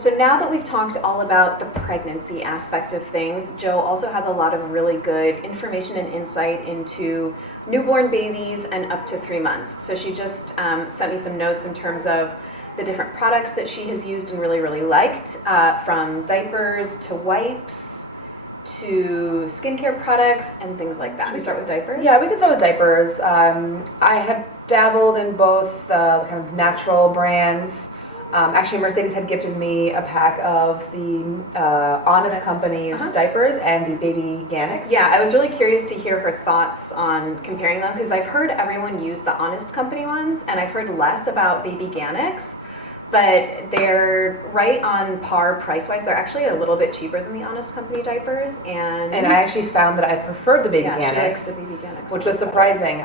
So now that we've talked all about the pregnancy aspect of things, Jo also has a lot of really good information and insight into newborn babies and up to 3 months. So she just sent me some notes in terms of the different products that she has used and really, really liked, from diapers to wipes to skincare products and things like that. Should we start with diapers? Yeah, we can start with diapers. I had dabbled in both kind of natural brands. Actually, Mercedes had gifted me a pack of the Honest Company's diapers and the Babyganics. Yeah, I was really curious to hear her thoughts on comparing them, because I've heard everyone use the Honest Company ones, and I've heard less about Babyganics, but they're right on par price-wise. They're actually a little bit cheaper than the Honest Company diapers, and I actually found that I preferred the Babyganics, she likes the Babyganics, which was surprising.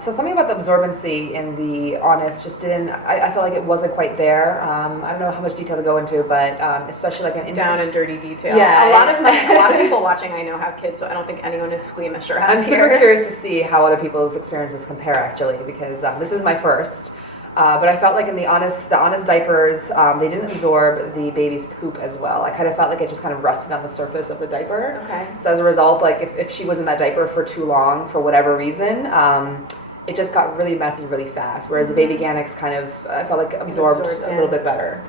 So something about the absorbency in the Honest just didn't. I felt like it wasn't quite there. I don't know how much detail to go into, but especially like an down and dirty detail. Yeah, a lot of people watching I know have kids, so I don't think anyone is squeamish around I'm here. super curious to see how other people's experiences compare, actually, because this is my first. But I felt like in the Honest diapers, they didn't absorb the baby's poop as well. I kind of felt like it just kind of rested on the surface of the diaper. Okay. So as a result, like if she was in that diaper for too long, for whatever reason, it just got really messy really fast. Whereas the Babyganics kind of, I felt like absorbed a little bit better.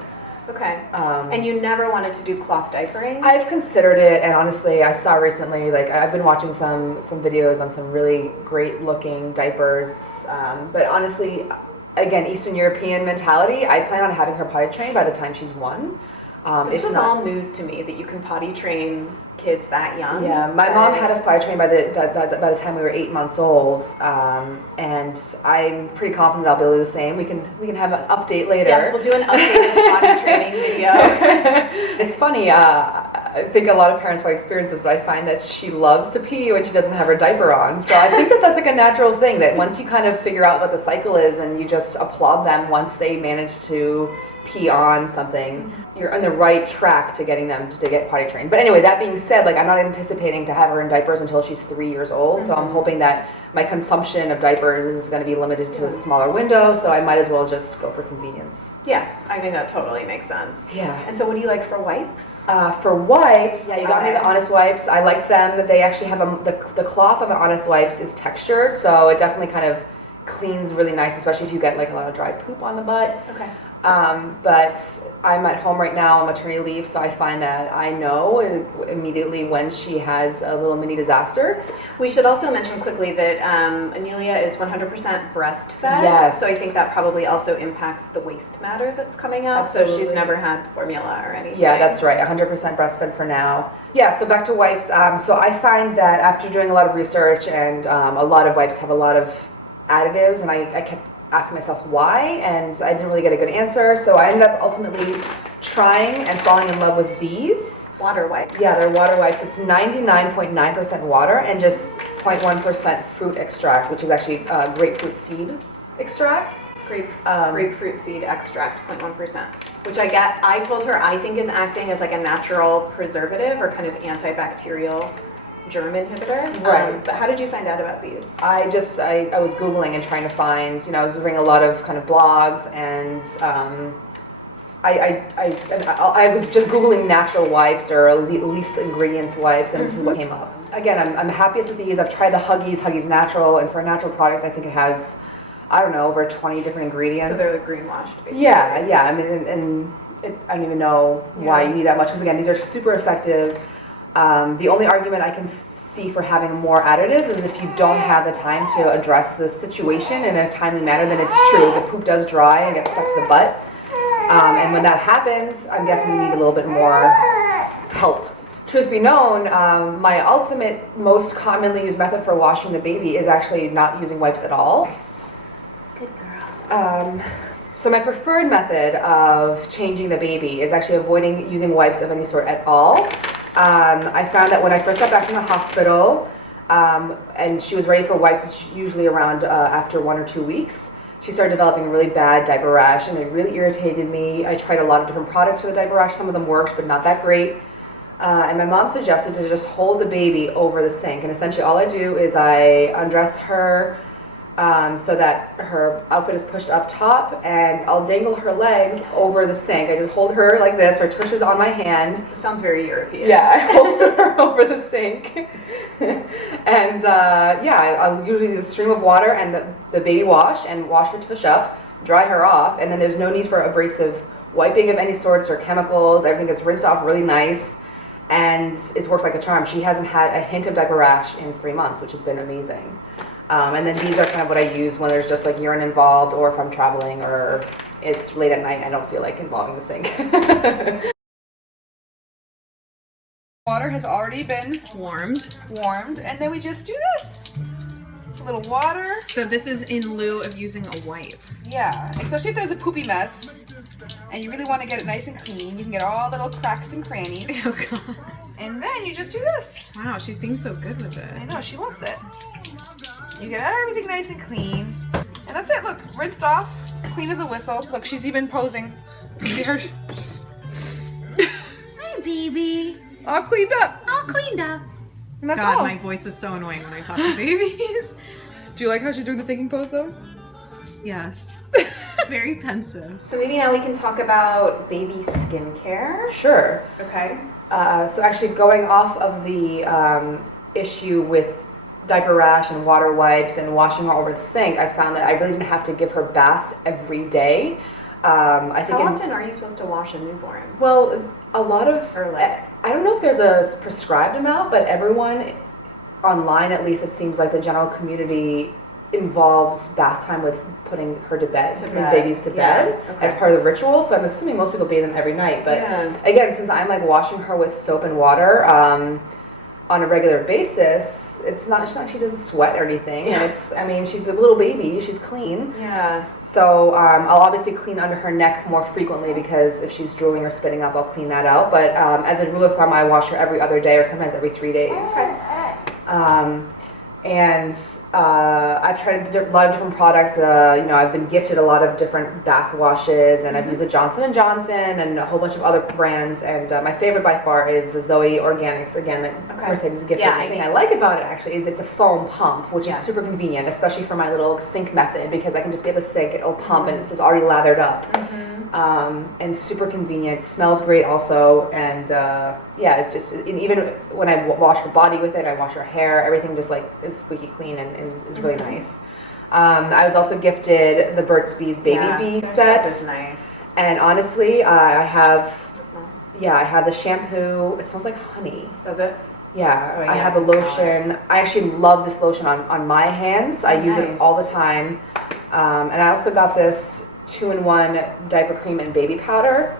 Okay. And you never wanted to do cloth diapering? I've considered it, and honestly, I saw recently, like I've been watching some videos on some really great looking diapers, but honestly, again, Eastern European mentality, I plan on having her potty trained by the time she's 1. This was all news to me, that you can potty train kids that young. Yeah, my mom had us potty trained by the time we were 8 months old, and I'm pretty confident I'll be able to do the same. We can have an update later. Yes, we'll do an updated potty training video. It's funny. I think a lot of parents probably experience this, but I find that she loves to pee when she doesn't have her diaper on. So I think that that's like a natural thing, that once you kind of figure out what the cycle is and you just applaud them once they manage to pee on something, you're on the right track to getting them to get potty trained. But anyway, that being said, like I'm not anticipating to have her in diapers until she's 3 years old. So I'm hoping that my consumption of diapers is going to be limited to a smaller window. So I might as well just go for convenience. Yeah, I think that totally makes sense. Yeah. And so what do you like for wipes? For wipes, yeah, you got me the Honest wipes. I like them. They actually have the cloth on the Honest wipes is textured, so it definitely kind of cleans really nice, especially if you get like a lot of dry poop on the butt. Okay. But I'm at home right now on maternity leave, so I find that I know immediately when she has a little mini disaster. We should also mention quickly that Emilia is 100% breastfed. Yes. So I think that probably also impacts the waste matter that's coming out. Absolutely. So she's never had formula or anything. Yeah, that's right. 100% breastfed for now. Yeah, so back to wipes. So I find that after doing a lot of research, and a lot of wipes have a lot of additives, and I kept asking myself why, and I didn't really get a good answer, so I ended up ultimately trying and falling in love with these. Water wipes. Yeah, they're water wipes. It's 99.9% water and just 0.1% fruit extract, which is actually grapefruit seed extracts. Grapefruit seed extract, 0.1%. Which I told her I think is acting as like a natural preservative or kind of antibacterial germ inhibitor. Right. But how did you find out about these? I was Googling and trying to find, I was reading a lot of kind of blogs, and I was just Googling natural wipes or least ingredients wipes, and this is what came up. Again, I'm happiest with these. I've tried the Huggies natural, and for a natural product, I think it has, I don't know, over 20 different ingredients. So they're greenwashed, basically. Yeah. I mean, I don't even know why you need that much, because again, these are super effective. The only argument I can see for having more additives is if you don't have the time to address the situation in a timely manner, then it's true. The poop does dry and gets stuck to the butt. And when that happens, I'm guessing you need a little bit more help. Truth be known, my ultimate, most commonly used method for washing the baby is actually not using wipes at all. Good girl. So my preferred method of changing the baby is actually avoiding using wipes of any sort at all. I found that when I first got back from the hospital, and she was ready for wipes, which is usually around after 1 or 2 weeks, she started developing a really bad diaper rash, and it really irritated me. I tried a lot of different products for the diaper rash. Some of them worked, but not that great. And my mom suggested to just hold the baby over the sink, and essentially all I do is I undress her, so that her outfit is pushed up top, and I'll dangle her legs over the sink. I just hold her like this, her tush is on my hand. It sounds very European. Yeah, I hold her over the sink. And I'll usually use a stream of water and the baby wash and wash her tush up, dry her off, and then there's no need for abrasive wiping of any sorts or chemicals. Everything gets rinsed off really nice, and it's worked like a charm. She hasn't had a hint of diaper rash in 3 months, which has been amazing. And then these are kind of what I use when there's just like urine involved, or if I'm traveling or it's late at night and I don't feel like involving the sink. Water has already been Warmed. and then we just do this. A little water. So this is in lieu of using a wipe. Yeah, especially if there's a poopy mess and you really want to get it nice and clean. You can get all the little cracks and crannies. Oh God. And then you just do this. Wow, she's being so good with it. I know, she loves it. You get everything nice and clean. And that's it, look, rinsed off, clean as a whistle. Look, she's even posing. You see her? Hi, baby. All cleaned up. All cleaned up. And that's God, all. my voice is so annoying when I talk to babies. Do you like how she's doing the thinking pose though? Yes. Very pensive. So maybe now we can talk about baby skincare. Sure. Okay. So actually going off of the issue with diaper rash and water wipes and washing her over the sink, I found that I really didn't have to give her baths every day. I think How often are you supposed to wash a newborn? well, a lot of, Or like- I don't know if there's a prescribed amount, but everyone online, at least it seems like the general community involves bath time with putting her to bed, putting babies to bed okay. as part of the ritual. So I'm assuming most people bathe them every night. But again, since I'm like washing her with soap and water on a regular basis, it's not she doesn't sweat or anything. And it's, I mean, she's a little baby, she's clean. Yeah. So I'll obviously clean under her neck more frequently, because if she's drooling or spitting up, I'll clean that out. But as a rule of thumb, I wash her every other day or sometimes every 3 days. Okay. And I've tried a lot of different products. I've been gifted a lot of different bath washes, and I've used the Johnson & Johnson and a whole bunch of other brands. And my favorite by far is the Zoe Organics. Again, that Mercedes gifted. Yeah, The thing I like about it actually is it's a foam pump, which is super convenient, especially for my little sink method, because I can just be at the sink, it'll pump, and it's just already lathered up. And super convenient. Smells great also, and it's just, and even when I wash her body with it, I wash her hair, everything just like is squeaky clean and is really nice. I was also gifted the Burt's Bees Baby Bee set. Is nice. And honestly, I have the shampoo. It smells like honey. Does it? Yeah, Oh, yeah, I have the I can smell lotion. I actually love this lotion on my hands. I use it all the time. And I also got this 2-in-1 diaper cream and baby powder,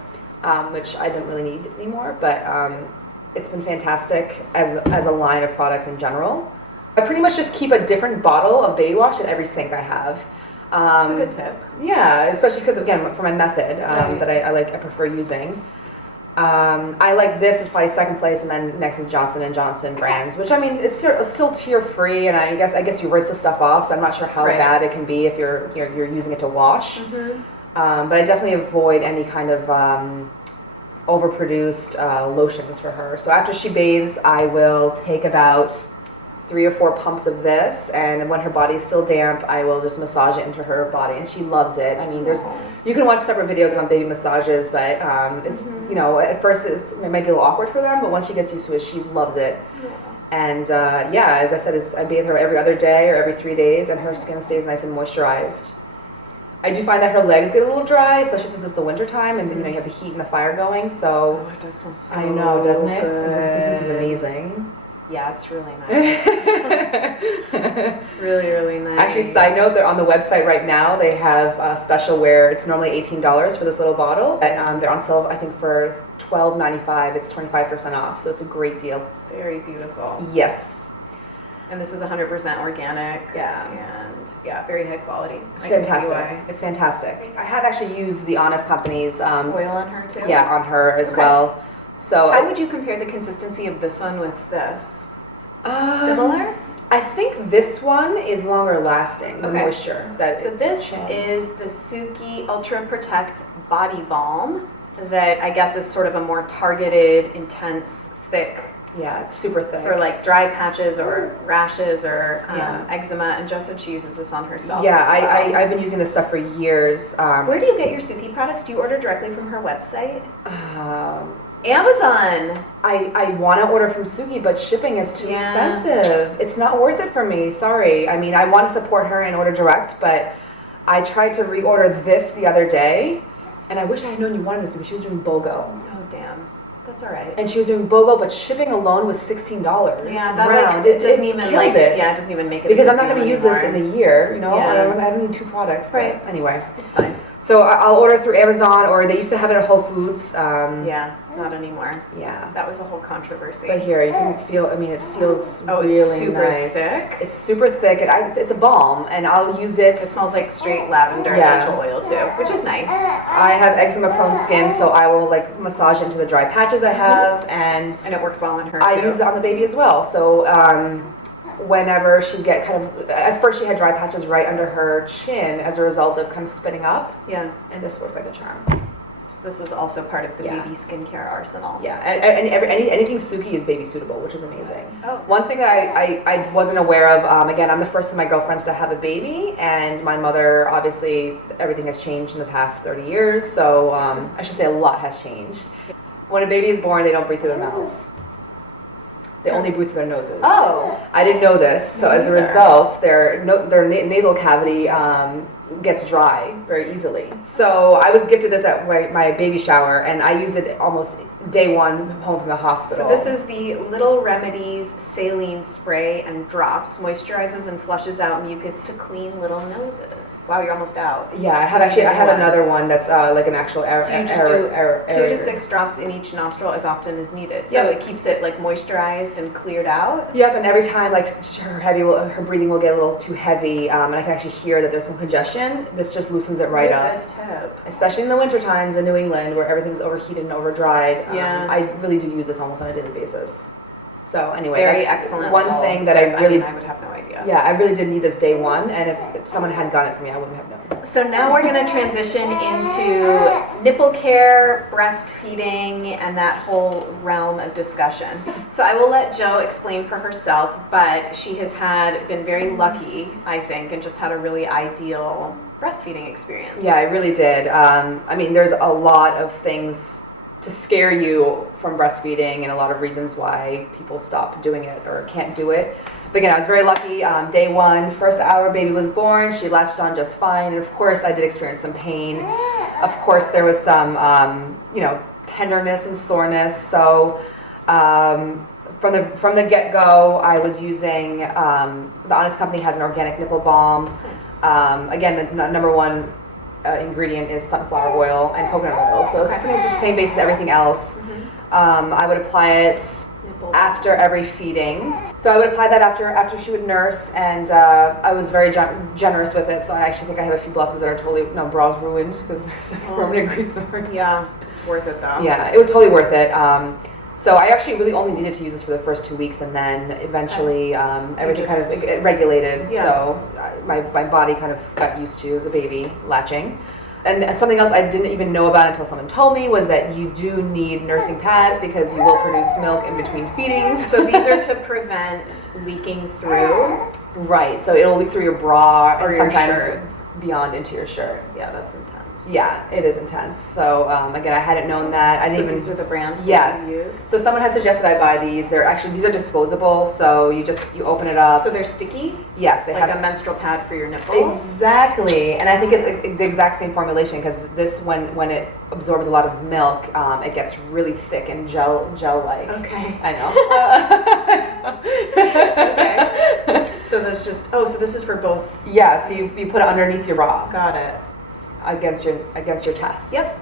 which I didn't really need anymore, but it's been fantastic as a line of products in general. I pretty much just keep a different bottle of baby wash at every sink I have. That's a good tip. Yeah, especially because, again, for my method that I prefer using. I like this is probably second place, and then next is Johnson & Johnson brands, which, I mean, it's still tear free, and I guess you rinse the stuff off, so I'm not sure how bad it can be if you're using it to wash. But I definitely avoid any kind of overproduced lotions for her. So after she bathes, I will take about 3 or 4 pumps of this, and when her body is still damp, I will just massage it into her body, and she loves it. I mean, you can watch separate videos on baby massages, but it's at first it might be a little awkward for them, but once she gets used to it, she loves it. And as I said, I bathe her every other day or every 3 days, and her skin stays nice and moisturized. I do find that her legs get a little dry, especially since it's the winter time, and you have the heat and the fire going. So it does smell so I know, doesn't it? good. This is amazing. Yeah, it's really nice. really, really nice. Actually, side note, they're on the website right now. They have a special where it's normally $18 for this little bottle, but they're on sale, I think, for $12.95. It's 25% off, so it's a great deal. Very beautiful. Yes. And this is 100% organic. Yeah. And very high quality. It's fantastic. It's fantastic. I have actually used the Honest Company's oil on her too? Yeah, on her as well. So how would you compare the consistency of this one with this? Similar? I think this one is longer lasting, the moisture. So this is the Sookie Ultra Protect Body Balm that I guess is sort of a more targeted, intense, thick Yeah, it's super thick. For like dry patches or rashes or Yeah. eczema, and Jess said she uses this on herself. Yeah, as well. I've been using this stuff for years. Where do you get your Sookie products? Do you order directly from her website? Um, Amazon. I want to order from Sookie, but shipping is too Yeah. expensive. It's not worth it for me. Sorry. I mean, I want to support her and order direct, but I tried to reorder this the other day, and I wish I had known you wanted this because she was doing BOGO. Oh damn, that's all right. And she was doing BOGO, but shipping alone was $16. Yeah, that round. like, it doesn't even killed like it. Yeah, it doesn't even make it. Because a I'm big not going to deal use this in anymore. a year, you know? Yeah. I don't need 2 products. Right. But anyway. It's fine. So I'll order through Amazon, or they used to have it at Whole Foods. Yeah, not anymore. Yeah. That was a whole controversy. But here, you can feel, I mean, it feels Oh, really it's super nice. thick? It's super thick. It's a balm, and I'll use it. It smells like straight lavender Yeah. essential oil too, which is nice. I have eczema prone skin, so I will like massage into the dry patches I have, and it works well on her too. I use it on the baby as well. So whenever she get kind of, at first she had dry patches right under her chin as a result of kind of spitting up, Yeah. and this worked like a charm. So this is also part of the Yeah. baby skincare arsenal. Yeah, and anything Sookie is baby suitable, which is amazing. Oh. One thing that I wasn't aware of, again, I'm the first of my girlfriends to have a baby, and my mother, obviously, everything has changed in the past 30 years, so I should say a lot has changed. When a baby is born, they don't breathe through their mouths. They only breathe through their noses. Oh. I didn't know this, so Me as a neither. result, their nasal cavity gets dry very easily. So I was gifted this at my baby shower, and I use it almost day one home from the hospital. So this is the Little Remedies saline spray and drops, moisturizes and flushes out mucus to clean little noses. Wow, you're almost out. Yeah, I have another one that's like an actual So you just do 2 to 6 drops in each nostril as often as needed. So Yep. it keeps it like moisturized and cleared out. Yep, and every time like her breathing will get a little too heavy, and I can actually hear that there's some congestion. This just loosens it right up. Good tip. Especially in the winter times in New England where everything's overheated and overdried. Yeah. I really do use this almost on a daily basis. So anyway, Very that's excellent. one little thing that tip. I really, I would have no idea. yeah, I really did need this day one, and if someone had gotten it for me, I wouldn't have known. So now we're going to transition into nipple care, breastfeeding, and that whole realm of discussion. So I will let Jo explain for herself, but she has been very lucky, I think, and just had a really ideal breastfeeding experience. Yeah, I really did. I mean, there's a lot of things to scare you from breastfeeding and a lot of reasons why people stop doing it or can't do it. But again, I was very lucky. Day one, first hour, baby was born. She latched on just fine. And of course, I did experience some pain. Of course, there was some, tenderness and soreness. So from the get-go, I was using, the Honest Company has an organic nipple balm. Nice. Again, the number one ingredient is sunflower oil and coconut oil, so it's pretty much the same base as everything else. I would apply it Nipple. after every feeding. So I would apply that after she would nurse, and I was very generous with it, so I actually think I have a few blusses that are bras ruined because there's permanent grease marks. Yeah, it's worth it though. Yeah, it was totally worth it. So I actually really only needed to use this for the first 2 weeks, and then eventually everything kind of it regulated. Yeah. So my body kind of got used to the baby latching. And something else I didn't even know about until someone told me was that you do need nursing pads because you will produce milk in between feedings. So these are to prevent leaking through. Right, so it'll leak through your bra Or and your sometimes shirt. beyond into your shirt. Yeah, that's intense. Yeah, it is intense. So again, I hadn't known that. I didn't So even. these are the brands Yes. that you use. So someone had suggested I buy these. These are disposable. So you open it up. So they're sticky, Yes, they like have a menstrual pad for your nipples. exactly, and I think it's the exact same formulation because this when it absorbs a lot of milk, it gets really thick and gel like. Okay. I know. Okay. So this is for both. Yeah, so you put it underneath your bra Got it. against your chest. Yep.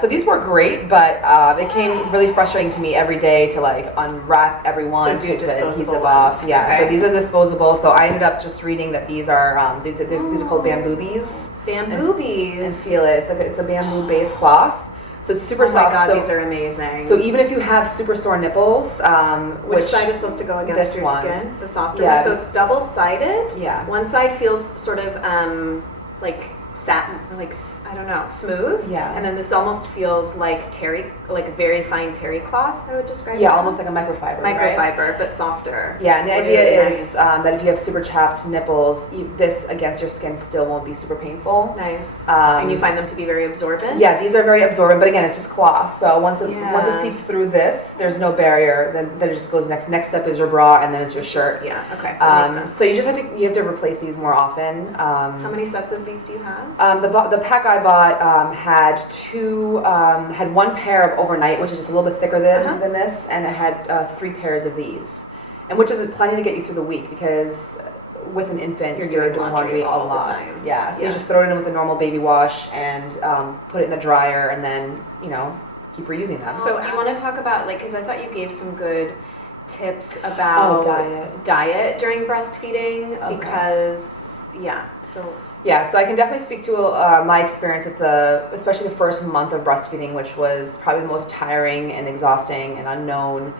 So these were great, but it came really frustrating to me every day to like unwrap everyone, So take do the disposable adhesive off. ones. Yeah, Okay. so these are disposable. So I ended up just reading that these are these are called bamboobies. Bamboobies. And feel it. It's a bamboo based cloth. So it's super Oh my soft. god, so, these are amazing. so even if you have super sore nipples, which side is supposed to go against this your one. skin? The softer Yeah. one. So it's double-sided. Yeah. One side feels sort of like satin, I don't know, smooth. Yeah. And then this almost feels like terry, like very fine terry cloth, I would describe it. Yeah, almost like a microfiber. Microfiber, right? but softer. Yeah, and the Really idea nice. is that if you have super chapped nipples, this against your skin still won't be super painful. Nice. And you find them to be very absorbent? Yeah, these are very absorbent, but again, it's just cloth. So once it Yeah. seeps through this, there's no barrier. Then it just goes next. Next step is your bra, and then it's your shirt. Yeah. Okay. That makes sense. So you just have to replace these more often. How many sets of these do you have? The pack I bought had had one pair of overnight, which is just a little bit thicker than this, and it had 3 pairs of these, and which is plenty to get you through the week because with an infant You're doing laundry a all the lot. time. Yeah, so you just throw it in with a normal baby wash and put it in the dryer, and then keep reusing them. So do you want to talk about, because I thought you gave some good tips about diet during breastfeeding, because so I can definitely speak to my experience with especially the first month of breastfeeding, which was probably the most tiring and exhausting and unknown.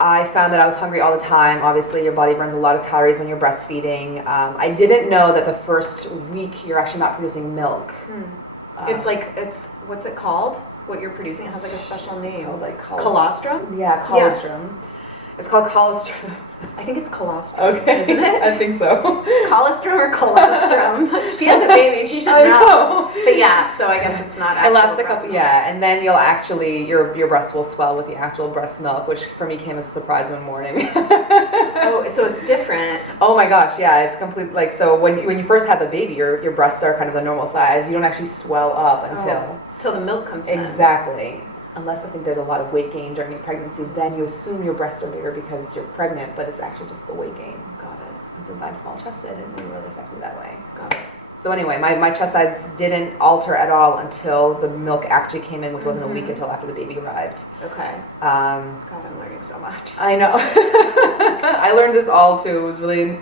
I found that I was hungry all the time. Obviously, your body burns a lot of calories when you're breastfeeding. I didn't know that the first week you're actually not producing milk. It's what's it called? What you're producing? It has like a special name. It's called like colostrum? Yeah, colostrum. It's called colostrum. I think it's colostrum. Okay. Isn't it? I think so. Colostrum or colostrum? She has a baby. She should know. But yeah, so I guess it's not actual It lasts breast milk. and then you'll actually your breast will swell with the actual breast milk, which for me came as a surprise one morning. Oh, so it's different. Oh my gosh, yeah, it's complete. So when you first have the baby, your breasts are kind of the normal size. You don't actually swell up Till the milk comes in. Exactly. Unless I think there's a lot of weight gain during your pregnancy, then you assume your breasts are bigger because you're pregnant, but it's actually just the weight gain. Got it. And since I'm small-chested, it didn't really affect me that way. Got it. So anyway, my chest size didn't alter at all until the milk actually came in, which wasn't a week until after the baby arrived. Okay. God, I'm learning so much. I know. I learned this all too. It was really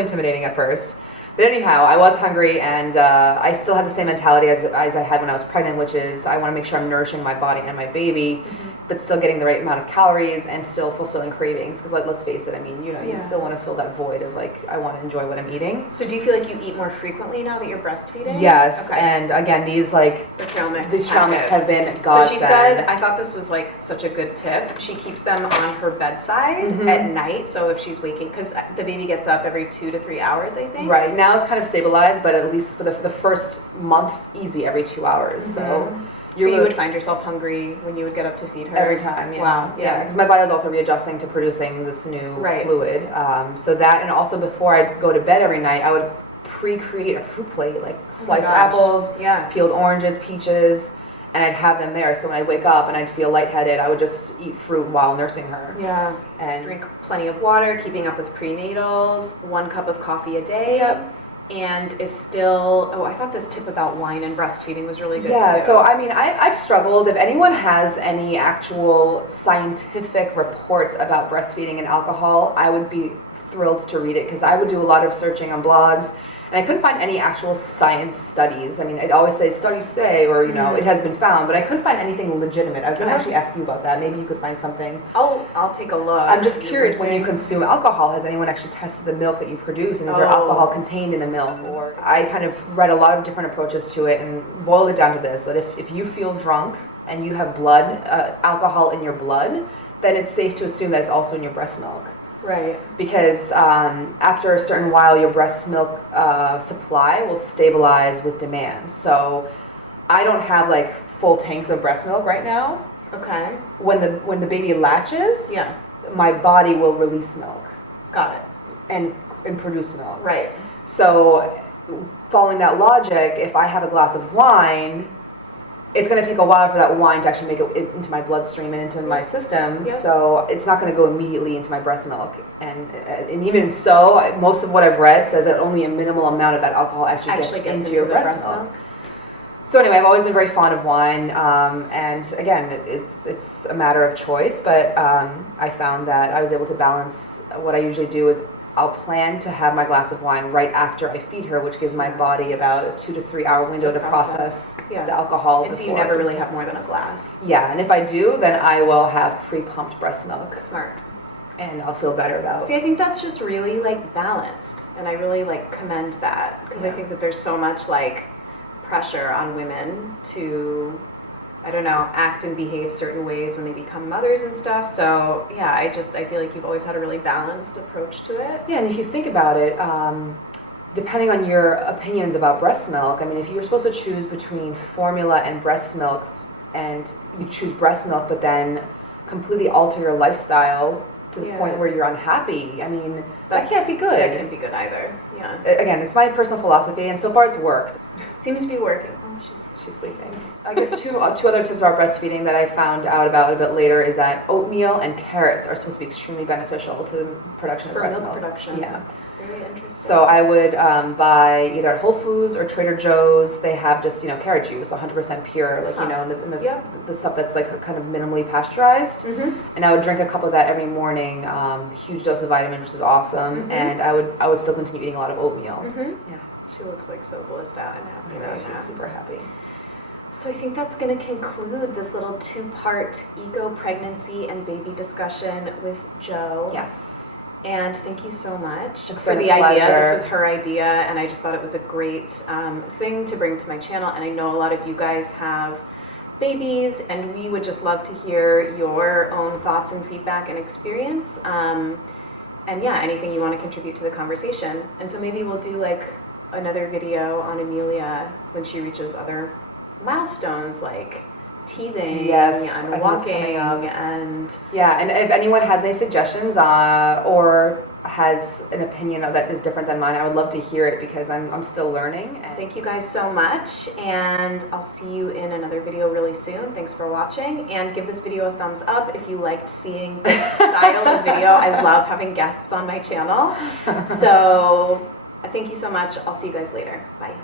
intimidating at first. But anyhow, I was hungry, and I still had the same mentality as I had when I was pregnant, which is I want to make sure I'm nourishing my body and my baby, but still getting the right amount of calories and still fulfilling cravings. Because let's face it, I mean, you still want to fill that void of I want to enjoy what I'm eating. So do you feel like you eat more frequently now that you're breastfeeding? Yes, Okay. and again, the trail mix have been godsend. So she said, I thought this was such a good tip. She keeps them on her bedside at night, so if she's waking, because the baby gets up every 2 to 3 hours, I think. Right, now it's kind of stabilized, but at least for the first month, easy every 2 hours. So you would find yourself hungry when you would get up to feed her? Every time, yeah. Wow. Yeah, because my body was also readjusting to producing this new fluid. So that, and also before I'd go to bed every night, I would pre-create a fruit plate, sliced apples, peeled oranges, peaches, and I'd have them there. So when I'd wake up and I'd feel lightheaded, I would just eat fruit while nursing her. Yeah. And drink plenty of water, keeping up with prenatals, 1 cup of coffee a day. Yep. And is still, I thought this tip about wine and breastfeeding was really good too. So I mean, I've struggled. If anyone has any actual scientific reports about breastfeeding and alcohol, I would be thrilled to read it, because I would do a lot of searching on blogs, and I couldn't find any actual science studies. I mean, I'd always say studies say, or it has been found, but I couldn't find anything legitimate. I was going to actually ask you about that. Maybe you could find something. I'll take a look. I'm just curious, when you consume alcohol, has anyone actually tested the milk that you produce, and is there alcohol contained in the milk? Or I kind of read a lot of different approaches to it and boiled it down to this: that if you feel drunk and you have blood, alcohol in your blood, then it's safe to assume that it's also in your breast milk. Right. Because after a certain while, your breast milk supply will stabilize with demand. So I don't have full tanks of breast milk right now. Okay. When the baby latches, yeah, my body will release milk. Got it. And produce milk. Right. So following that logic, if I have a glass of wine, it's going to take a while for that wine to actually make it into my bloodstream and into my system. Yep. So it's not going to go immediately into my breast milk. And even so, most of what I've read says that only a minimal amount of that alcohol actually gets into your breast milk. So anyway, I've always been very fond of wine, and again, it's a matter of choice, but I found that I was able to balance. What I usually do is I'll plan to have my glass of wine right after I feed her, which gives my body about a 2 to 3 hour window to process the alcohol. And so you never really have more than a glass. Yeah, and if I do, then I will have pre-pumped breast milk. Smart. and I'll feel better about. See, I think that's just really like balanced, and I really like commend that, because I think that there's so much like pressure on women to, I don't know, act and behave certain ways when they become mothers and stuff. So yeah, I feel like you've always had a really balanced approach to it. Yeah, and if you think about it, depending on your opinions about breast milk, I mean, if you were supposed to choose between formula and breast milk, and you choose breast milk, but then completely alter your lifestyle to the point where you're unhappy, I mean, that can't be good. That can't be good either. Yeah. Again, it's my personal philosophy, and so far it's worked. Seems to be working. Oh, she's sleeping. I guess two other tips about breastfeeding that I found out about a bit later is that oatmeal and carrots are supposed to be extremely beneficial to the production of breast milk. Production. Yeah. Very interesting. So I would buy either at Whole Foods or Trader Joe's. They have just, carrot juice, 100% pure, like, the stuff that's like kind of minimally pasteurized. And I would drink a cup of that every morning, huge dose of vitamin, which is awesome. And I would still continue eating a lot of oatmeal. Yeah. She looks like so blissed out and happy. I know, she's super happy. So I think that's going to conclude this little 2-part eco pregnancy and baby discussion with Jo. Yes. And thank you so much It's for been the a idea. pleasure. This was her idea, and I just thought it was a great thing to bring to my channel. And I know a lot of you guys have babies, and we would just love to hear your own thoughts and feedback and experience. And yeah, anything you want to contribute to the conversation. And so maybe we'll do like another video on Emilia when she reaches other milestones, like teething and walking and and if anyone has any suggestions or has an opinion that is different than mine, I would love to hear it, because I'm still learning. And thank you guys so much, and I'll see you in another video really soon. Thanks for watching, and give this video a thumbs up if you liked seeing this style of video. I love having guests on my channel. So thank you so much. I'll see you guys later. Bye.